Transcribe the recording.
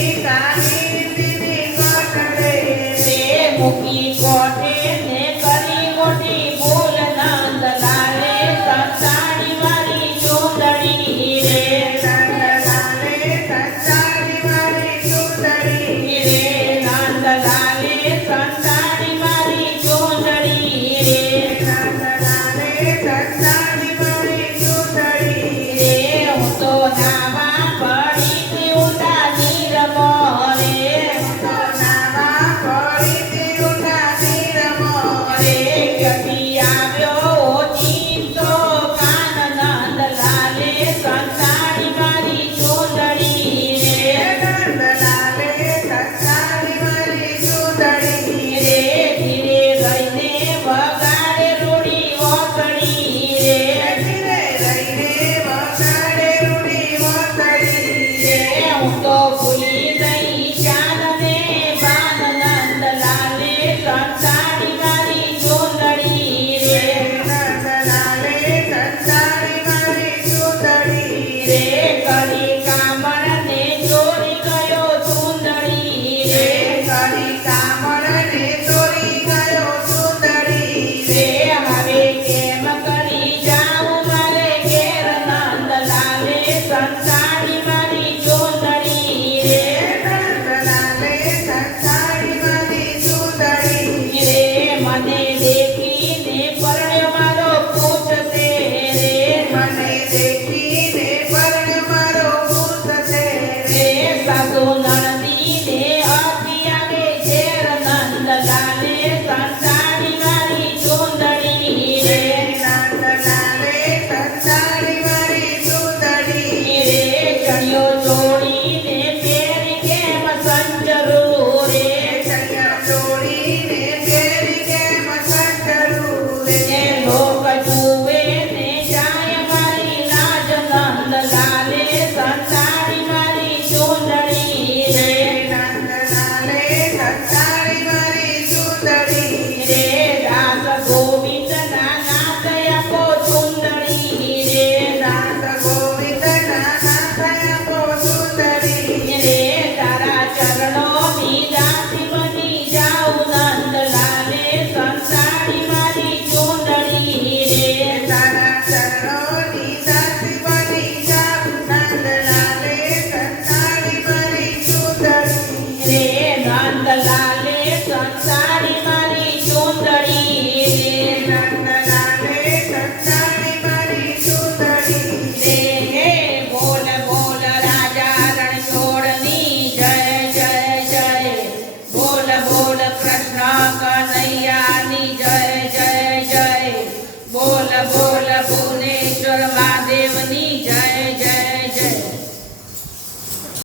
Obrigada. Tá. Yes. Goodbye. Yeah, boy.